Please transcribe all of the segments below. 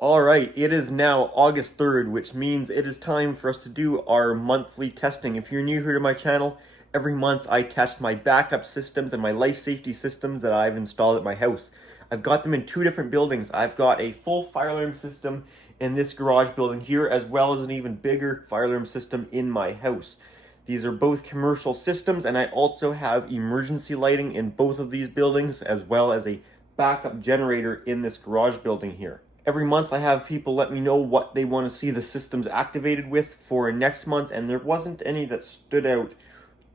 Alright, it is now August 3rd, which means it is time for us to do our monthly testing. If you're new here to my channel, every month I test my backup systems and my life safety systems that I've installed at my house. I've got them in two different buildings. I've got a full fire alarm system in this garage building here, as well as an even bigger fire alarm system in my house. These are both commercial systems, and I also have emergency lighting in both of these buildings, as well as a backup generator in this garage building here. Every month I have people let me know what they want to see the systems activated with for next month, and there wasn't any that stood out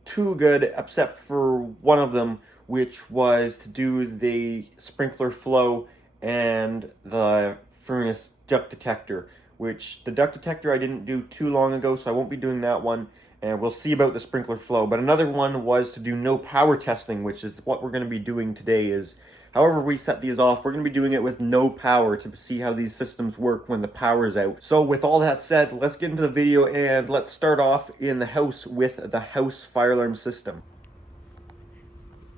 too good except for one of them, which was to do the sprinkler flow and the furnace duct detector, which the duct detector I didn't do too long ago, so I won't be doing that one, and we'll see about the sprinkler flow. But another one was to do no power testing, which is what we're going to be doing today. Is however we set these off, we're going to be doing it with no power to see how these systems work when the power's out. So with all that said, let's get into the video and let's start off in the house with the house fire alarm system.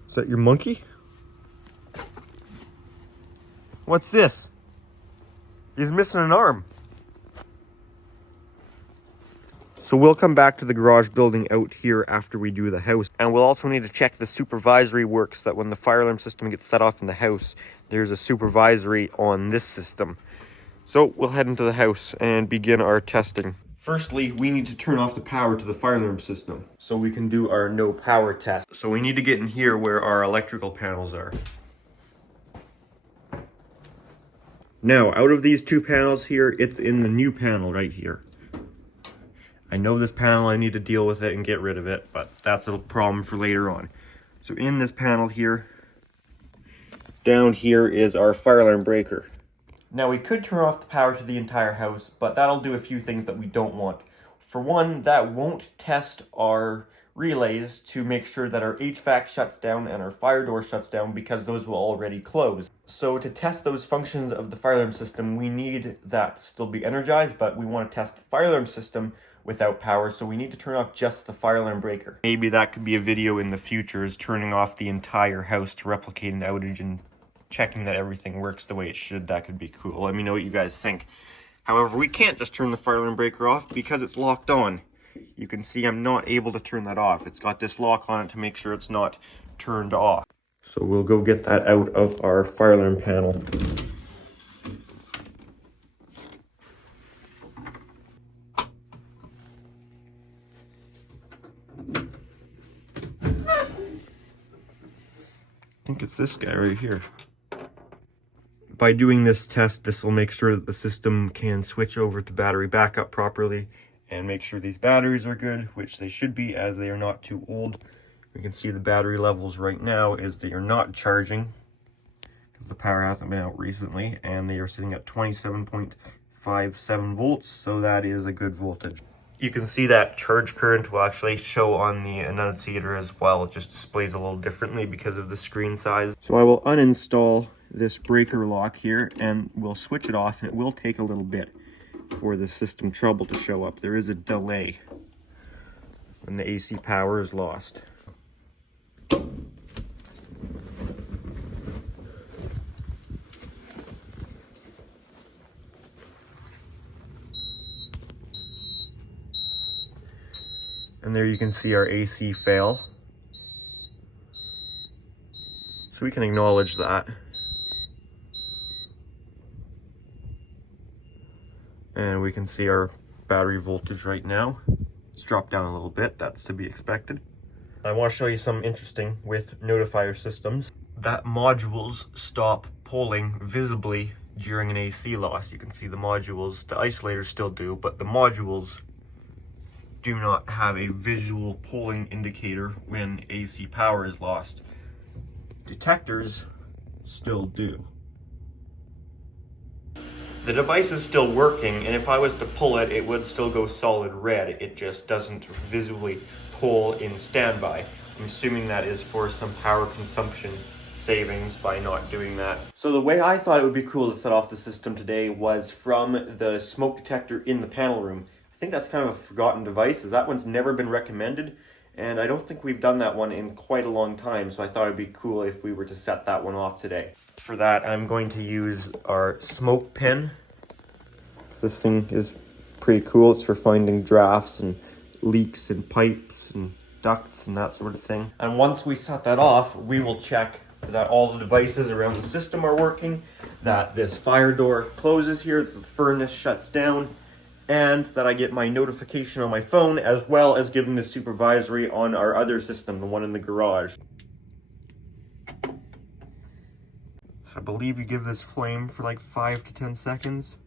Is that your monkey? What's this? He's missing an arm. So we'll come back to the garage building out here after we do the house. And we'll also need to check the supervisory works, that when the fire alarm system gets set off in the house, there's a supervisory on this system. So we'll head into the house and begin our testing. Firstly, we need to turn off the power to the fire alarm system so we can do our no power test. So we need to get in here where our electrical panels are. Now, out of these two panels here, it's in the new panel right here. I know this panel, I need to deal with it and get rid of it, but that's a problem for later on. So in this panel here, down here is our fire alarm breaker. Now we could turn off the power to the entire house, but that'll do a few things that we don't want. For one, that won't test our relays to make sure that our HVAC shuts down and our fire door shuts down, because those will already close. So to test those functions of the fire alarm system, we need that to still be energized, but we want to test the fire alarm system without power, so we need to turn off just the fire alarm breaker. Maybe that could be a video in the future, is turning off the entire house to replicate an outage and checking that everything works the way it should. That could be cool. Let me know what you guys think. However, we can't just turn the fire alarm breaker off because it's locked on. You can see I'm not able to turn that off. It's got this lock on it to make sure it's not turned off. So we'll go get that out of our fire alarm panel. I think it's this guy right here. By doing this test, this will make sure that the system can switch over to battery backup properly and make sure these batteries are good, which they should be, as they are not too old. We can see the battery levels right now is they are not charging because the power hasn't been out recently, and they are sitting at 27.57 volts, so that is a good voltage. You can see that charge current will actually show on the annunciator as well. It just displays a little differently because of the screen size. So I will uninstall this breaker lock here and we'll switch it off, and it will take a little bit for the system trouble to show up. There is a delay when the AC power is lost. And there you can see our AC fail. So we can acknowledge that. And we can see our battery voltage right now. It's dropped down a little bit, that's to be expected. I want to show you something interesting with notifier systems. That modules stop polling visibly during an AC loss. You can see the modules, the isolators still do, but the modules do not have a visual polling indicator when AC power is lost. Detectors still do. The device is still working, and if I was to pull it, it would still go solid red. It just doesn't visually pull in standby. I'm assuming that is for some power consumption savings by not doing that. So the way I thought it would be cool to set off the system today was from the smoke detector in the panel room. I think that's kind of a forgotten device, as that one's never been recommended, and I don't think we've done that one in quite a long time, so I thought it'd be cool if we were to set that one off today. For that, I'm going to use our smoke pen This thing is pretty cool. It's for finding drafts and leaks and pipes and ducts and that sort of thing. And once we set that off, we will check that all the devices around the system are working, that this fire door closes here, that the furnace shuts down, and that I get my notification on my phone, as well as giving the supervisory on our other system, the one in the garage. So I believe you give this flame for like 5 to 10 seconds.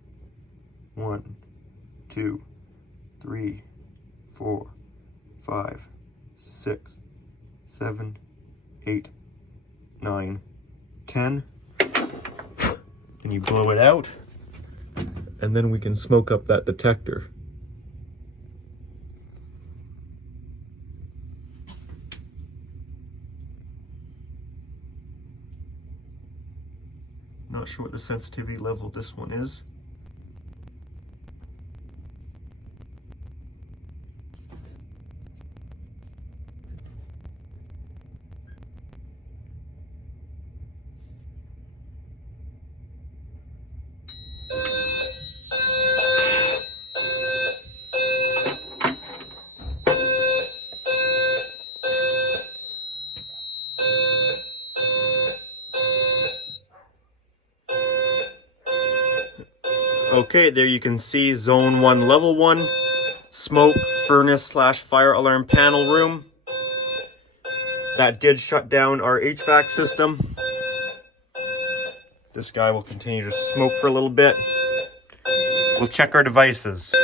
1, 2, 3, 4, 5, 6, 7, 8, 9, 10. Then you blow it out, and then we can smoke up that detector. Not sure what the sensitivity level this one is. Okay, there you can see zone 1, level 1, smoke, furnace slash fire alarm panel room. That did shut down our HVAC system. This guy will continue to smoke for a little bit. We'll check our devices.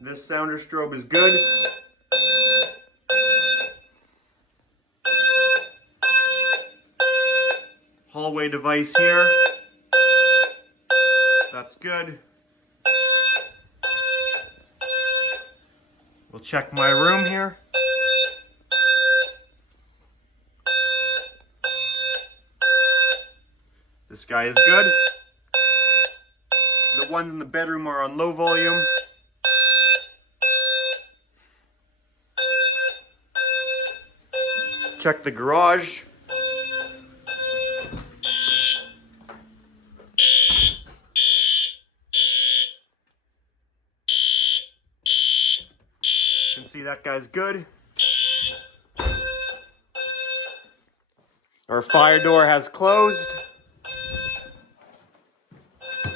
This sounder strobe is good. Hallway device here. That's good. We'll check my room here. This guy is good. The ones in the bedroom are on low volume. Check the garage. You can see that guy's good. Our fire door has closed. You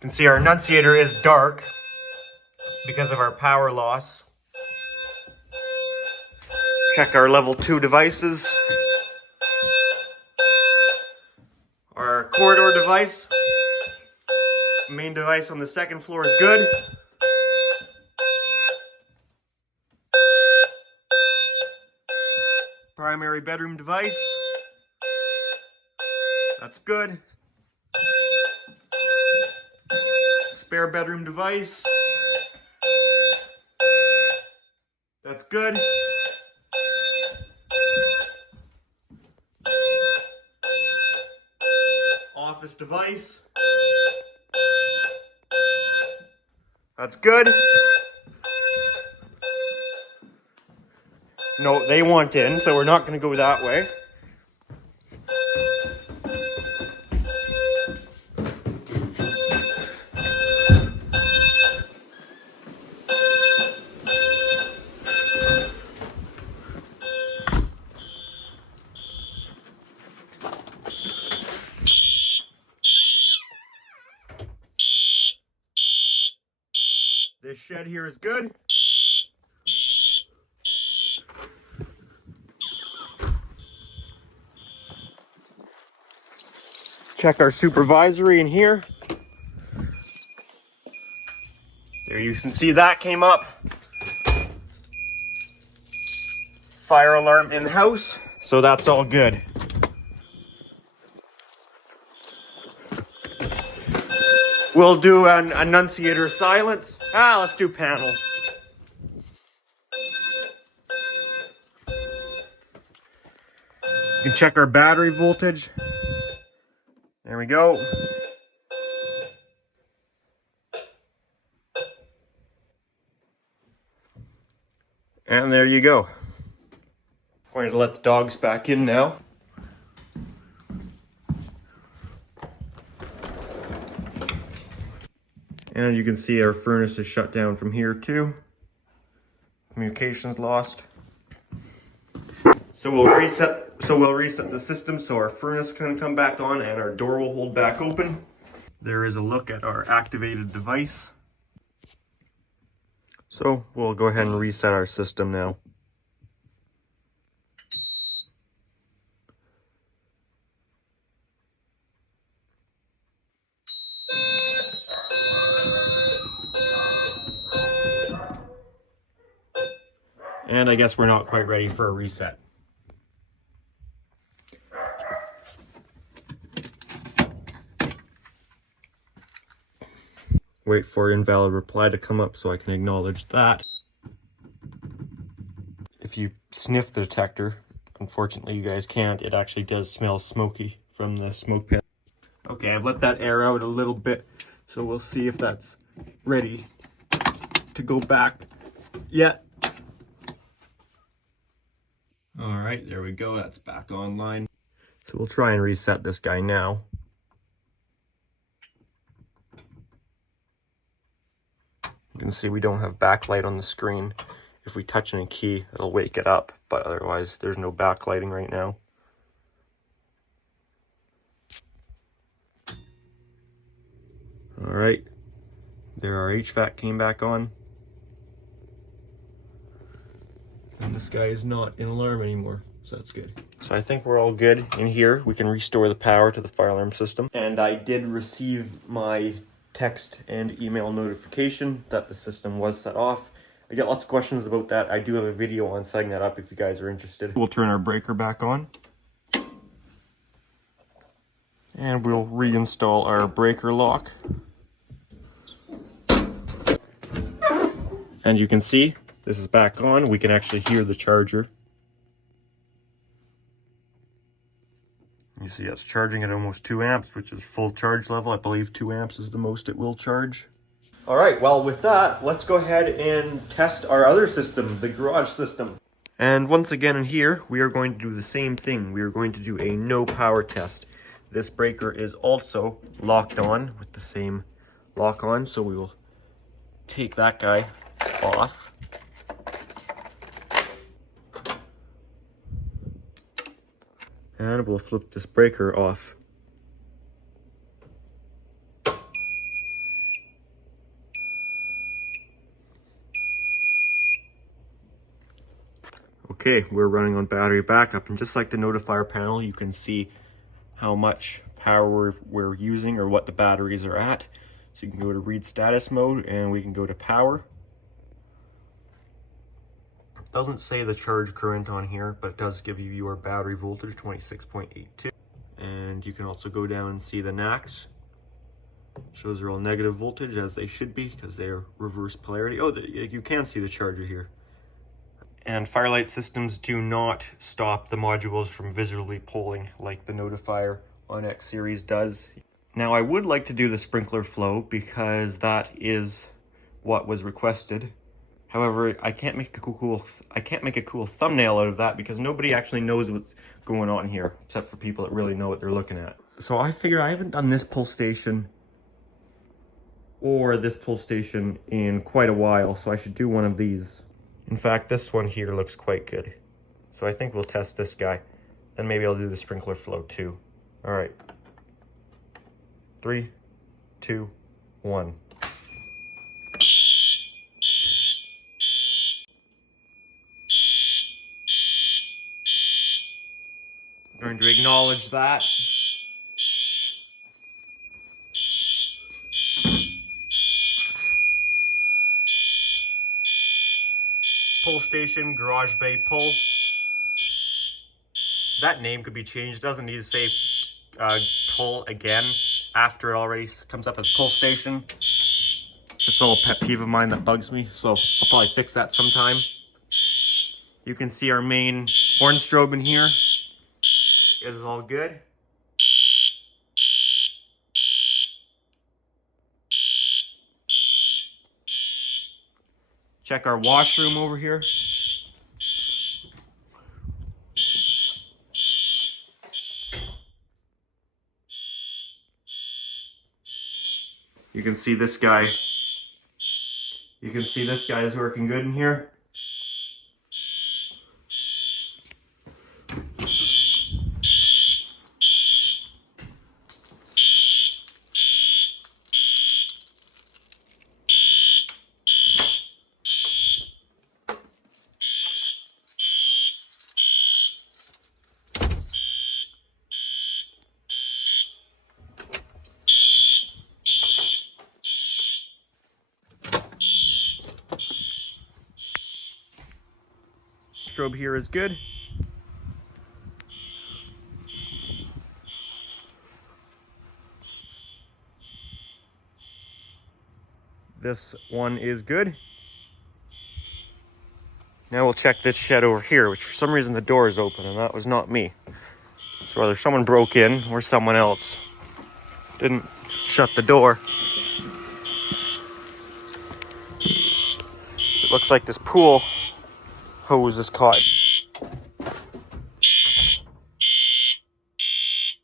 can see our annunciator is dark because of our power loss. Check our level 2 devices. Our corridor device, main device on the second floor is good. Primary bedroom device, that's good. Spare bedroom device, that's good. Office device, that's good. No, they want in, so we're not going to go that way. This shed here is good. Check our supervisory in here. There you can see that came up. Fire alarm in the house, so that's all good. We'll do an annunciator silence. Let's do panel. You can check our battery voltage. There we go. And there you go. Going to let the dogs back in now. And you can see our furnace is shut down from here too. Communications lost. So we'll reset the system so our furnace can come back on and our door will hold back open. There is a look at our activated device. So we'll go ahead and reset our system now. And I guess we're not quite ready for a reset. Wait for invalid reply to come up so I can acknowledge that. If you sniff the detector, unfortunately you guys can't, it actually does smell smoky from the smoke pan. Okay, I've let that air out a little bit, so we'll see if that's ready to go back yet. All right, there we go, that's back online. So we'll try and reset this guy now. You can see we don't have backlight on the screen. If we touch any key, it'll wake it up, but otherwise there's no backlighting right now. All right, there our HVAC came back on. And this guy is not in alarm anymore, so that's good. So I think we're all good in here. We can restore the power to the fire alarm system. And I did receive my text and email notification that the system was set off. I get lots of questions about that. I do have a video on setting that up if you guys are interested. We'll turn our breaker back on. And we'll reinstall our breaker lock. And you can see this is back on. We can actually hear the charger. You see it's charging at almost 2 amps, which is full charge level. I believe 2 amps is the most it will charge. All right, well with that, let's go ahead and test our other system, the garage system. And once again in here, we are going to do the same thing. We are going to do a no power test. This breaker is also locked on with the same lock on, so we will take that guy off. And we'll flip this breaker off. Okay, we're running on battery backup, and just like the notifier panel, you can see how much power we're using or what the batteries are at. So you can go to read status mode and we can go to power. It doesn't say the charge current on here, but it does give you your battery voltage, 26.82. And you can also go down and see the NACs. Shows are all negative voltage as they should be because they are reverse polarity. Oh, you can see the charger here. And Firelight systems do not stop the modules from visually polling like the notifier on X series does. Now I would like to do the sprinkler flow because that is what was requested. However, I can't make a cool thumbnail out of that because nobody actually knows what's going on here except for people that really know what they're looking at. So I figure I haven't done this pull station or this pull station in quite a while, so I should do one of these. In fact, this one here looks quite good. So I think we'll test this guy. Then maybe I'll do the sprinkler flow too. All right. 3, 2, 1. I'm going to acknowledge that. Pull station, garage bay pull. That name could be changed. It doesn't need to say pull again after it already comes up as pull station. Just a little pet peeve of mine that bugs me, so I'll probably fix that sometime. You can see our main horn strobe in here. It is all good. Check our washroom over here. You can see this guy. You can see this guy is working good in here. Strobe here is good. This one is good. Now we'll check this shed over here, which for some reason the door is open, and that was not me. So either someone broke in or someone else didn't shut the door. It looks like this pool hose is caught.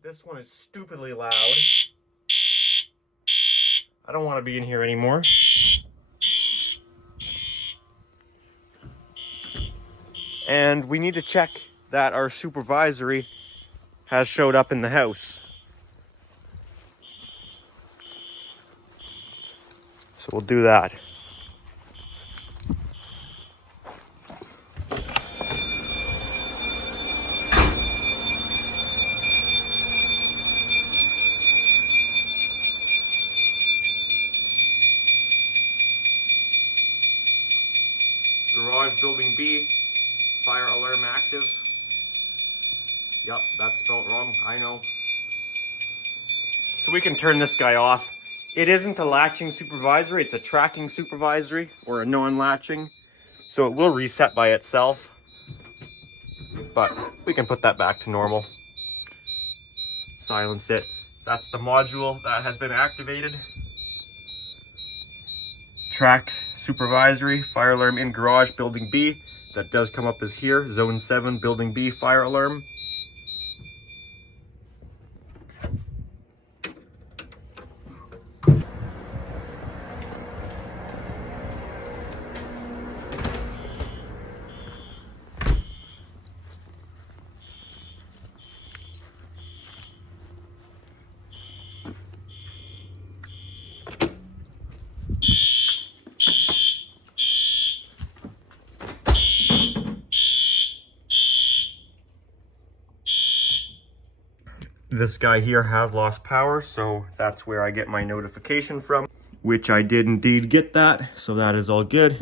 This one is stupidly loud. I don't want to be in here anymore. And we need to check that our supervisory has showed up in the house. So we'll do that. Garage building B, fire alarm active. Yep, that's spelled wrong, I know. So we can turn this guy off. It isn't a latching supervisory, it's a tracking supervisory, or a non-latching. So it will reset by itself. But we can put that back to normal. Silence it. That's the module that has been activated. Track supervisory, fire alarm in garage, building B. That does come up as here, zone 7, building B, fire alarm. This guy here has lost power, so that's where I get my notification from, which I did indeed get that, so that is all good.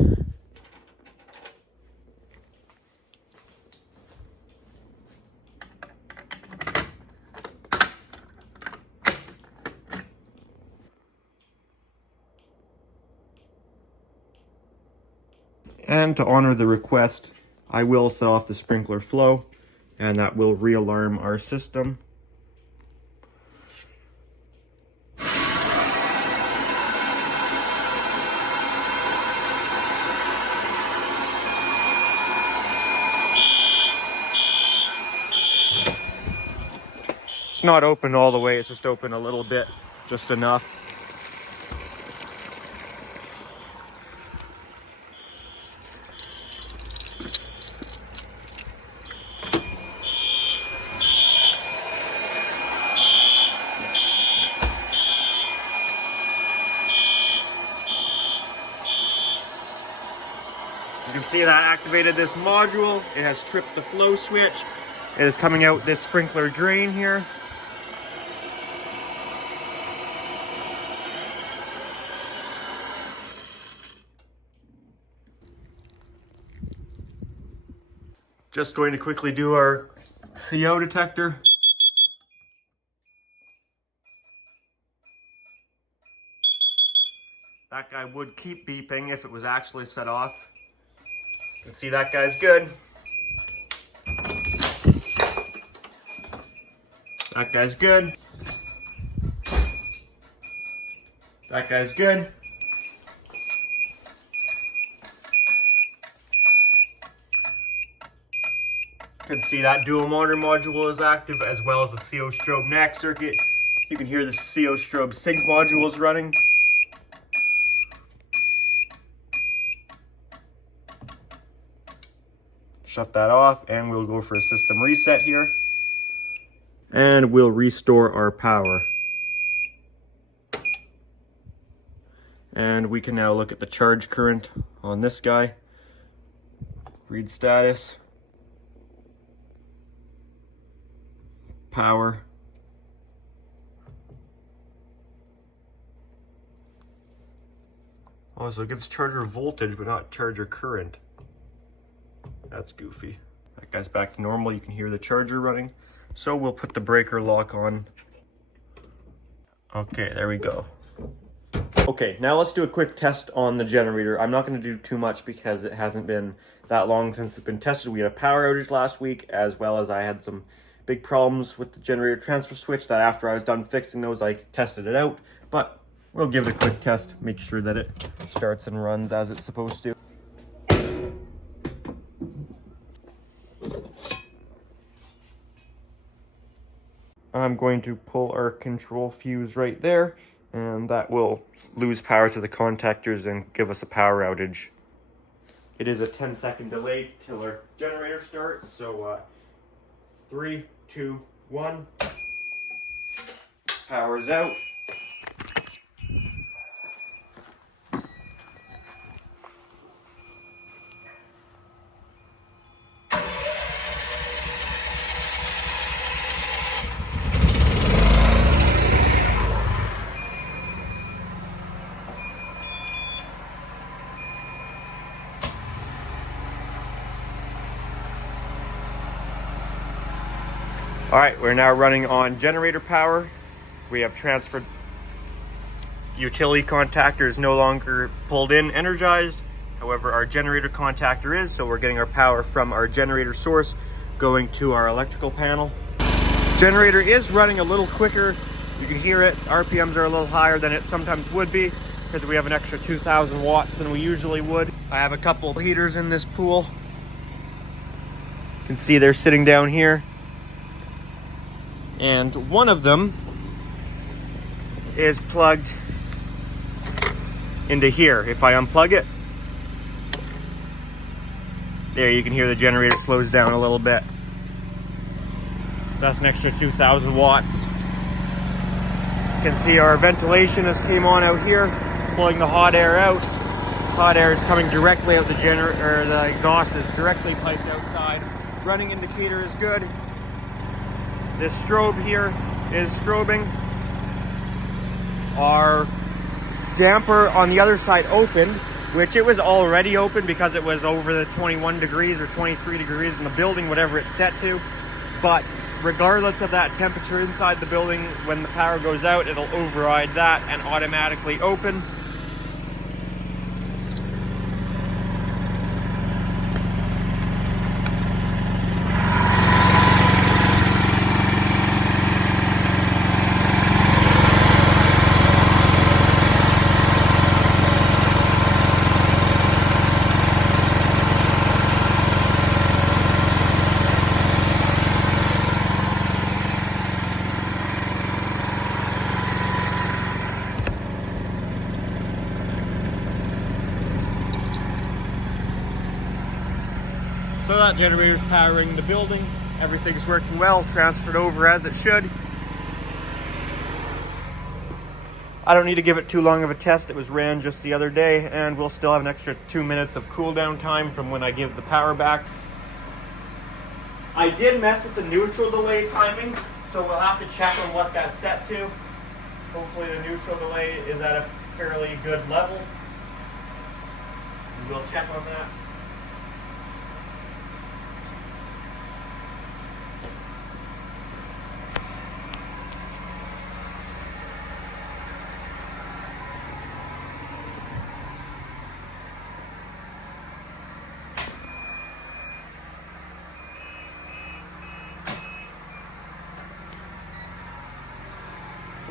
And to honor the request, I will set off the sprinkler flow, and that will re-alarm our system. It's not open all the way, it's just open a little bit, just enough. You can see that activated this module. It has tripped the flow switch. It is coming out this sprinkler drain here. Just going to quickly do our CO detector. That guy would keep beeping if it was actually set off. You can see that guy's good. That guy's good. That guy's good. You can see that dual monitor module is active, as well as the CO strobe NAC circuit. You can hear the CO strobe sync module is running. shut that off, and we'll go for a system reset here. And we'll restore our power. And we can now look at the charge current on this guy. Read status. Power. Oh, so it gives charger voltage, but not charger current. That's goofy. That guy's back to normal. You can hear the charger running. So we'll put the breaker lock on. Okay, there we go. Okay, now let's do a quick test on the generator. I'm not going to do too much because it hasn't been that long since it's been tested. We had a power outage last week, as well as I had some big problems with the generator transfer switch that after I was done fixing those, I tested it out. But we'll give it a quick test, make sure that it starts and runs as it's supposed to. I'm going to pull our control fuse right there, and that will lose power to the contactors and give us a power outage. It is a 10-second delay till our generator starts, so 3, 2, 1, power's out. All right, we're now running on generator power. We have transferred. Utility contactor is no longer pulled in, energized. However, our generator contactor is, so we're getting our power from our generator source going to our electrical panel. Generator is running a little quicker. You can hear it. RPMs are a little higher than it sometimes would be because we have an extra 2,000 watts than we usually would. I have a couple heaters in this pool. You can see they're sitting down here. And one of them is plugged into here. If I unplug it, there you can hear the generator slows down a little bit. So that's an extra 2,000 watts. You can see our ventilation has came on out here, pulling the hot air out. Hot air is coming directly out the generator, or the exhaust is directly piped outside. Running indicator is good. This strobe here is strobing. Our damper on the other side opened, which it was already open because it was over the 21 degrees or 23 degrees in the building, whatever it's set to. But regardless of that temperature inside the building, when the power goes out, it'll override that and automatically open. So that generator's powering the building. Everything's working well, transferred over as it should. I don't need to give it too long of a test. It was ran just the other day, and we'll still have an extra 2 minutes of cool down time from when I give the power back. I did mess with the neutral delay timing, so we'll have to check on what that's set to. Hopefully the neutral delay is at a fairly good level. We'll check on that.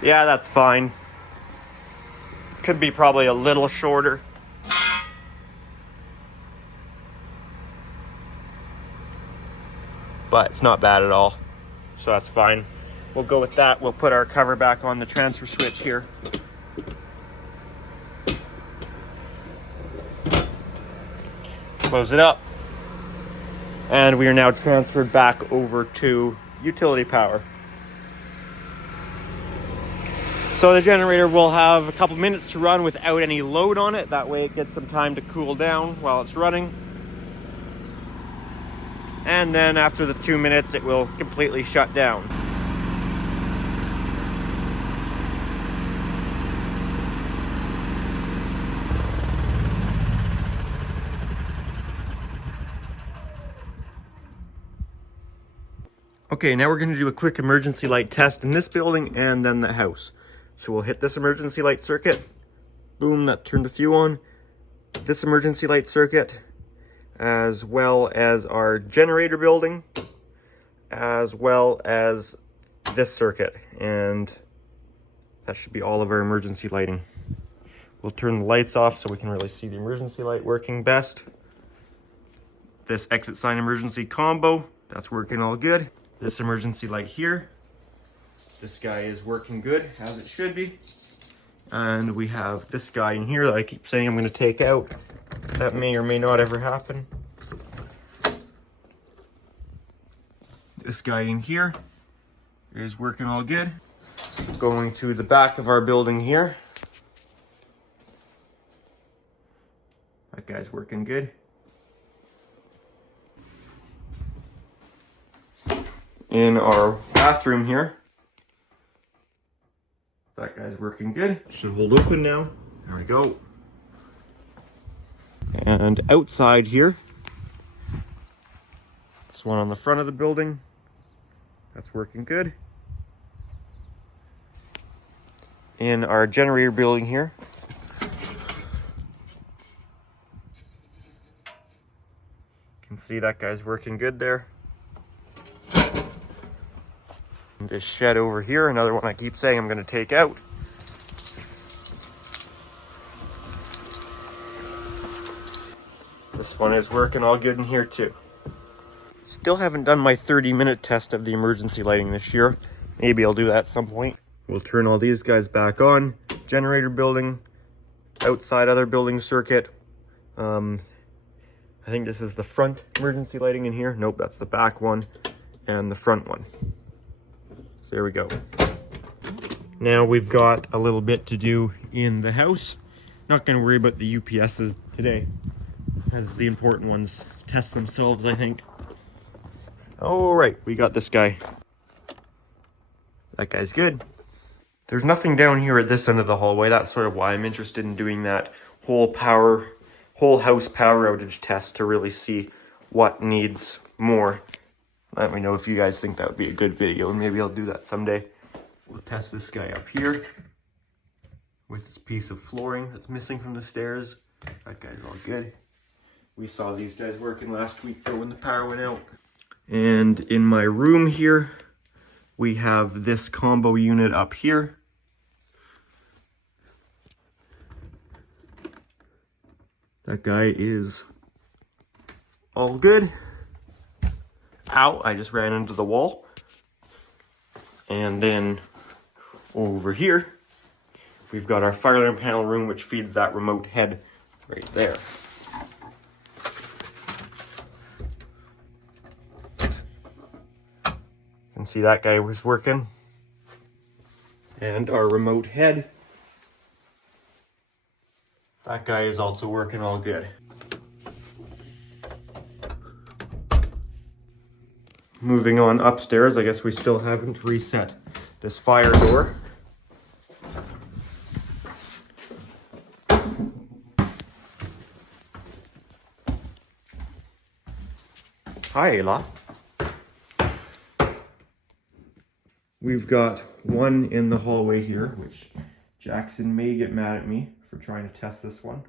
Yeah, that's fine. Could be probably a little shorter. But it's not bad at all. So that's fine. We'll go with that. We'll put our cover back on the transfer switch here. Close it up. And we are now transferred back over to utility power. So the generator will have a couple minutes to run without any load on it. That way it gets some time to cool down while it's running. And then after the 2 minutes, it will completely shut down. Okay, now we're going to do a quick emergency light test in this building and then the house. So we'll hit this emergency light circuit. Boom, that turned the fuse on. This emergency light circuit, as well as our generator building, as well as this circuit. And that should be all of our emergency lighting. We'll turn the lights off so we can really see the emergency light working best. This exit sign emergency combo, that's working all good. This emergency light here, this guy is working good, as it should be. And we have this guy in here that I keep saying I'm going to take out. That may or may not ever happen. This guy in here is working all good. Going to the back of our building here. That guy's working good. In our bathroom here, that guy's working good. Should hold open now. There we go. And outside here, this one on the front of the building, that's working good. In our generator building here, you can see that guy's working good there. This shed over here, another one I keep saying I'm going to take out. This one is working all good in here too. Still haven't done my 30-minute test of the emergency lighting this year. Maybe I'll do that at some point. We'll turn all these guys back on. Generator building, outside other building circuit. I think this is the front emergency lighting in here. Nope, that's the back one and the front one. So there we go. Now we've got a little bit to do in the house. Not going to worry about the UPSs today, as the important ones test themselves, I think. All right, we got this guy. That guy's good. There's nothing down here at this end of the hallway. That's sort of why I'm interested in doing that whole house power outage test to really see what needs more. Let me know if you guys think that would be a good video, and maybe I'll do that someday. We'll test this guy up here with this piece of flooring that's missing from the stairs. That guy's all good. We saw these guys working last week though when the power went out. And in my room here, we have this combo unit up here. That guy is all good. Ow, I just ran into the wall. And then over here, we've got our fire alarm panel room, which feeds that remote head right there. You can see that guy was working. And our remote head, that guy is also working all good. Moving on upstairs, I guess we still haven't reset this fire door. Hi, Ayla. We've got one in the hallway here, which Jackson may get mad at me for trying to test this one.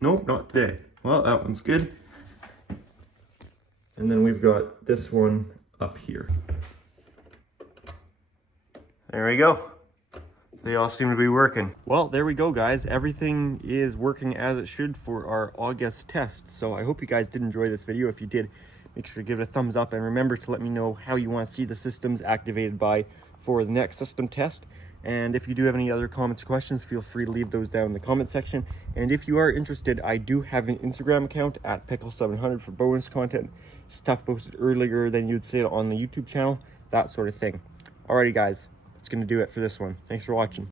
Nope, not there. Well, that one's good. And then we've got this one up here. There we go. They all seem to be working. Well, there we go, guys. Everything is working as it should for our August test. So I hope you guys did enjoy this video. If you did, make sure to give it a thumbs up and remember to let me know how you want to see the systems activated by for the next system test. And if you do have any other comments or questions, feel free to leave those down in the comment section. And if you are interested, I do have an Instagram account at Pickle700 for bonus content, stuff posted earlier than you'd see it on the YouTube channel, that sort of thing. Alrighty guys, that's going to do it for this one. Thanks for watching.